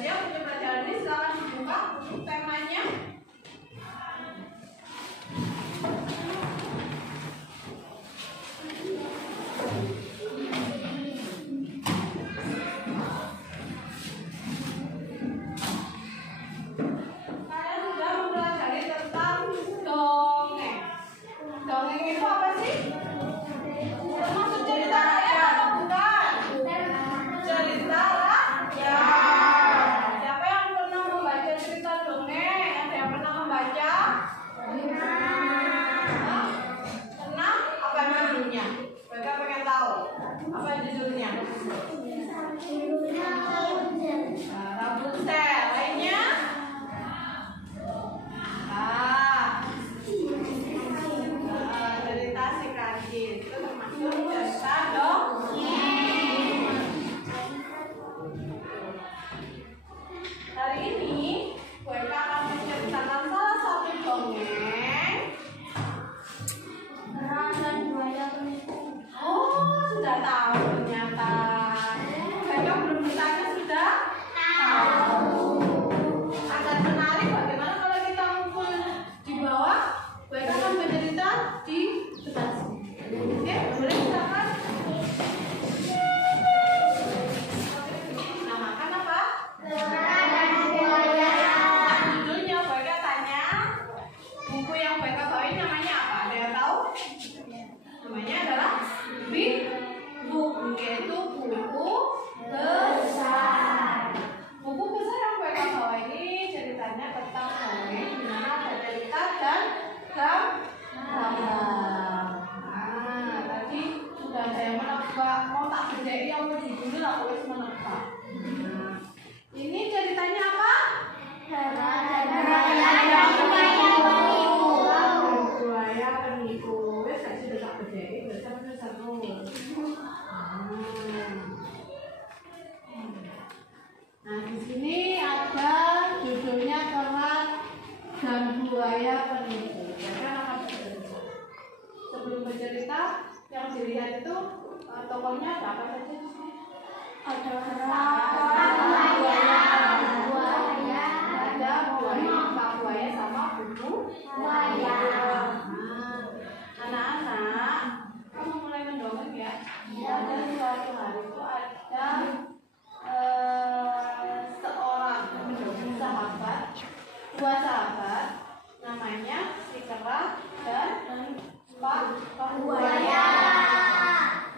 siap untuk pelajaran ini, silakan dibuka untuk temanya. Nah, di sini ada judulnya Kerak dan Buaya Penipu. Sebelum bercerita, yang dilihat itu tokohnya ada apa saja? Ada buaya, ada Pak Buaya sama Buku Buaya. Anak-anak, kamu mulai mendongeng ya. Pada suatu hari itu ada seorang dua sahabat, namanya si Kerak dan Pak Buaya.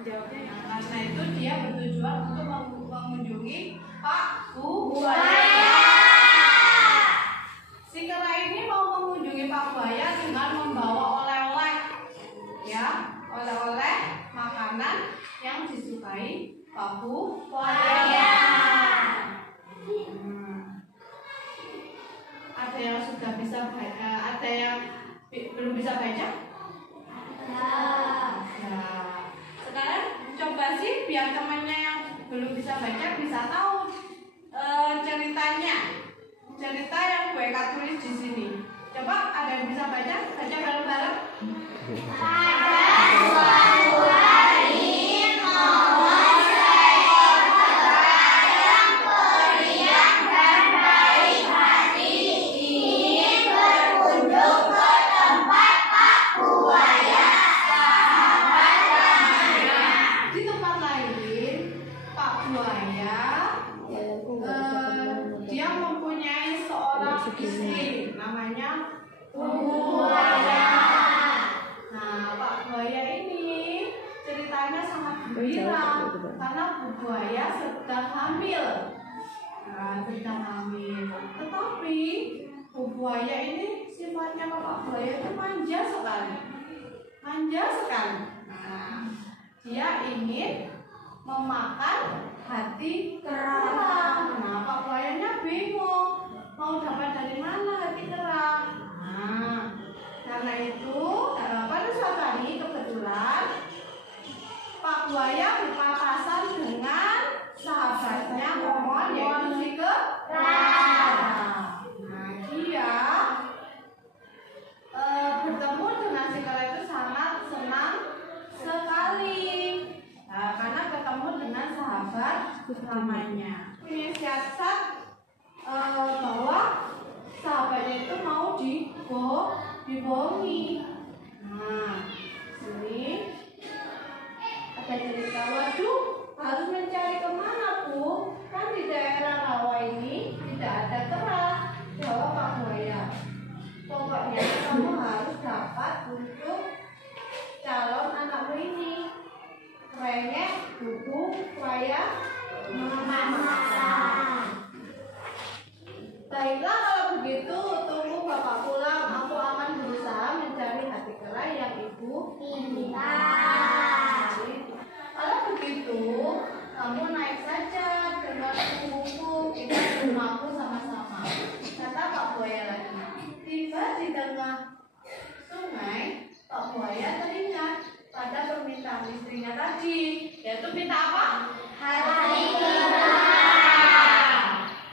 Jawabnya, karena itu dia bertujuan untuk mengunjungi Pak Buaya. Si Kerak ini mau mengunjungi Pak Buaya dengan membawa oleh-oleh, ya, oleh-oleh makanan yang disukai Pak Buaya. Ada yang sudah bisa baca, ada yang belum bisa baca? Nah, sekarang coba sih biar temannya yang belum bisa baca bisa tahu ceritanya. Cerita yang gue tulis di sini. Coba ada yang bisa baca? Baca bareng-bareng. Dia mempunyai seorang istri namanya Buaya. Nah, Pak Buaya ini ceritanya sangat gembira karena Bu Buaya sedang hamil. Tetapi Bu Buaya ini sifatnya Pak Buaya itu manja sekali. Nah, dia ingin memakan hati Kerak. Nah, Pak Buayanya bingung mau dapat dari mana hati Kerak. Nah, karena itu pada suatu hari kebetulan Pak Buaya berpapasan dengan sahabatnya Momon, yaitu si Kerak. Nah, dia bertemu dengan si Kerak itu sangat senang sekali. Karena ketemu dengan sahabat lamanya. Punya siasat bahwa sahabatnya itu mau dibohongi. Nah, sini ada cerita, waduh, harus mencari kemana, Bu? Kan di daerah rawa ini tidak ada kera. Jawab Pak Buaya. Pokoknya kamu harus dapat untuk calon anakmu ini. Rengek, buku, wayang, memasak. Baiklah kalau begitu, tunggu Bapak pulang. Aku akan berusaha mencari hati kera yang Ibu minta. Kalau begitu, kamu naik saja dengan buku kita ke rumahku sama-sama. Kata Pak Buaya lagi. Tiba di tengah sungai, Pak Buaya teringat pada permintaan istrinya tadi, yaitu minta apa? Hati kera.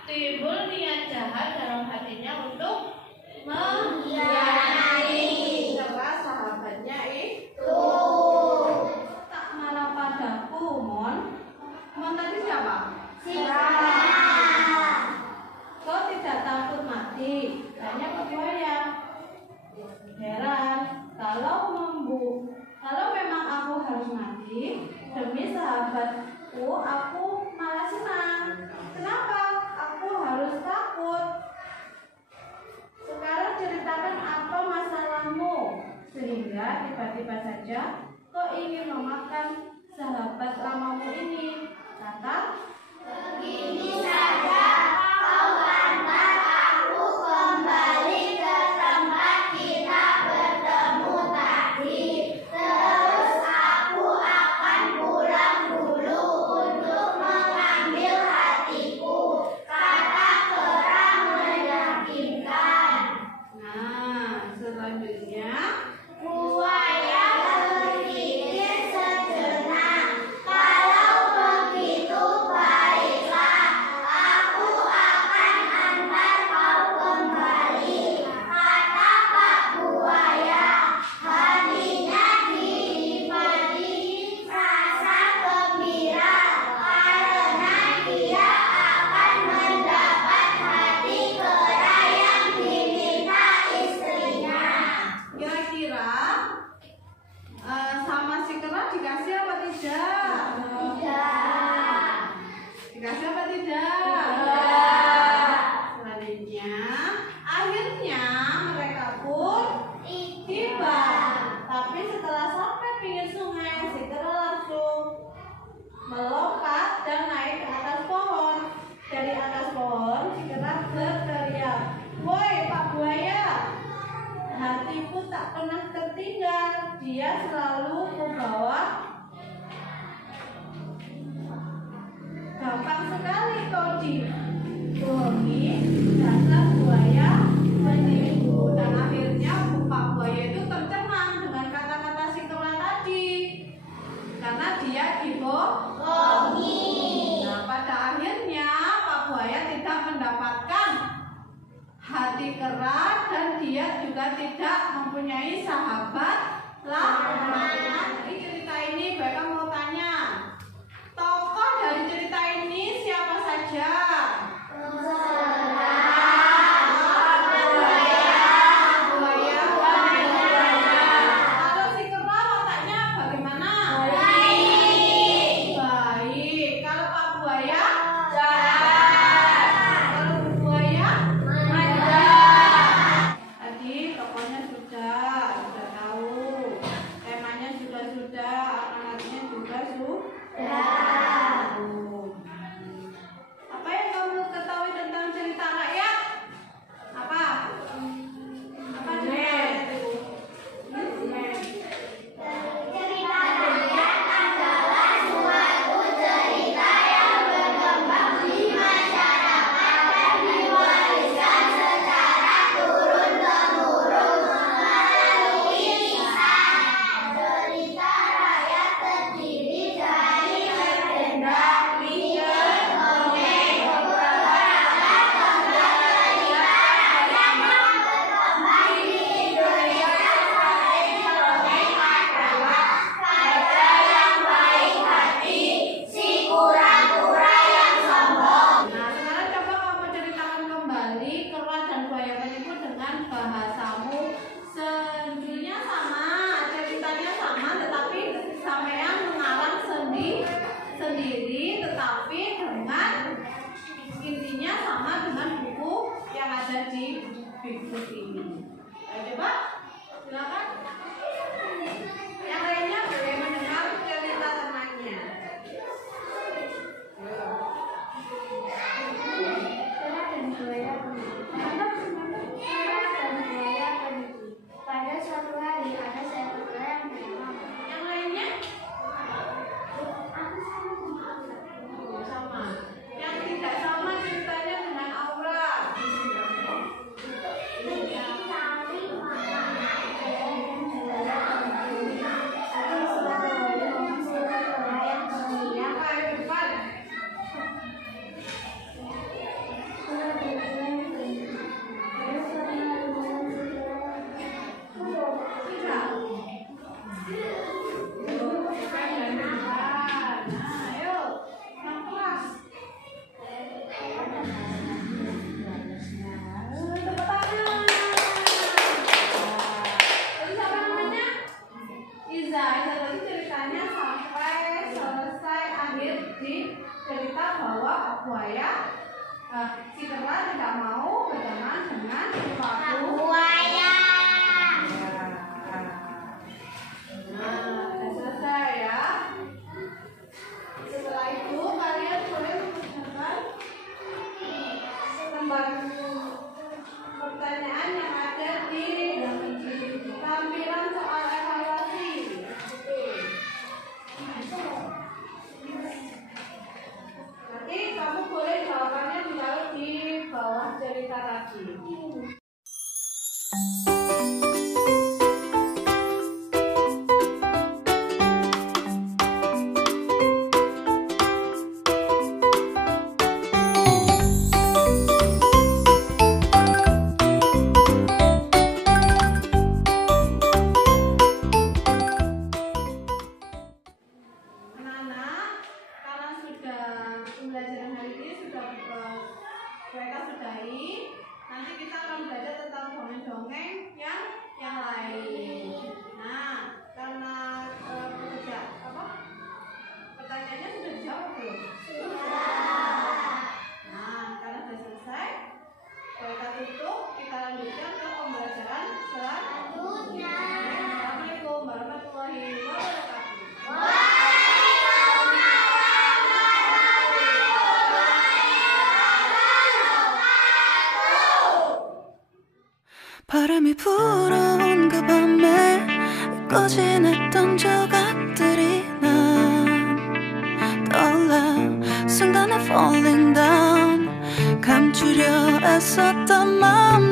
Timbul niat jahat dalam hatinya untuk mengkhianati kera sahabatnya itu. Tak malah padaku, Mon. Mon tadi siapa? Kera. Kau tidak takut mati? Tanya Pak Buaya. Heran, kalau memang aku harus mati demi sahabatku, aku malah senang. Kenapa aku harus takut? Sekarang ceritakan apa masalahmu, sehingga tiba-tiba saja kau ingin memakan sahabat lamamu ini. Kata, begini saja, kau antar aku kembali ke tempat kita bertemu tadi. Terus aku akan pulang dulu untuk mengambil hatiku. Kata kera meyakinkan. Nah, selanjutnya buaya berpikir sejenak. Kalau begitu baiklah, aku akan antar kau kembali. Kata Pak Buaya. Hatinya dilipati rasa gembira karena dia akan mendapat hati kera yang diminta istrinya. Kira-kira sama si kera dikasih apa tidak? Tidak. Dikasih apa tidak? Tidak. Selanjutnya, akhirnya mereka pun tiba. Tapi setelah sampai pinggir sungai, si kera langsung melompat dan naik ke atas pohon. Dari atas pohon, si kera berteriak, "Woi Pak Buaya, hatiku tak pernah tertinggal. Dia selalu membawa. Gampang sekali kau dibohongi, dasar buaya menipu." Dan akhirnya Pak Buaya itu tercengang dengan kata-kata si kera tadi, karena dia dibohongi. Nah, pada akhirnya Pak Buaya tidak mendapatkan hati kera dan dia juga tidak mempunyai sahabat lama. Jadi cerita ini Bapak mau tanya, tokoh dari cerita ini siapa saja? Kalau si kera wataknya bagaimana? Baik. Kalau Pak Buaya? Jahat. Kalau Bu Buaya? Tadi tokohnya sudah tahu, temanya sudah, anak-anaknya juga diikuti. Coba silakan. Yang lainnya boleh mendengar cerita temannya. Pada suatu hari ada seekor kera yang bernama. Yang lainnya? Sama. Yang tidak sama ceritanya dengan Aura. Si kera tidak mau berteman dengan buaya. Nah, sudah selesai ya. Setelah itu kalian boleh mengerjakan lembar pertanyaan yang ada di tampilan soal evaluasi. Nanti kamu boleh jawabannya ditaruh di bawah cerita tadi. Mereka sudahi. Nanti kita akan belajar tentang dongeng-dongeng yang lain. Nah, karena pertanyaannya sudah dijawab belum? Sudah. Nah, karena sudah selesai, kita tutup. Kita lanjutkan ke pembelajaran selanjutnya. Assalamualaikum warahmatullahi wabarakatuh. 바람이 불어온 그 밤에 꺼진 했던 조각들이 난 떠올라 순간에 falling down 감추려 애썼던 마음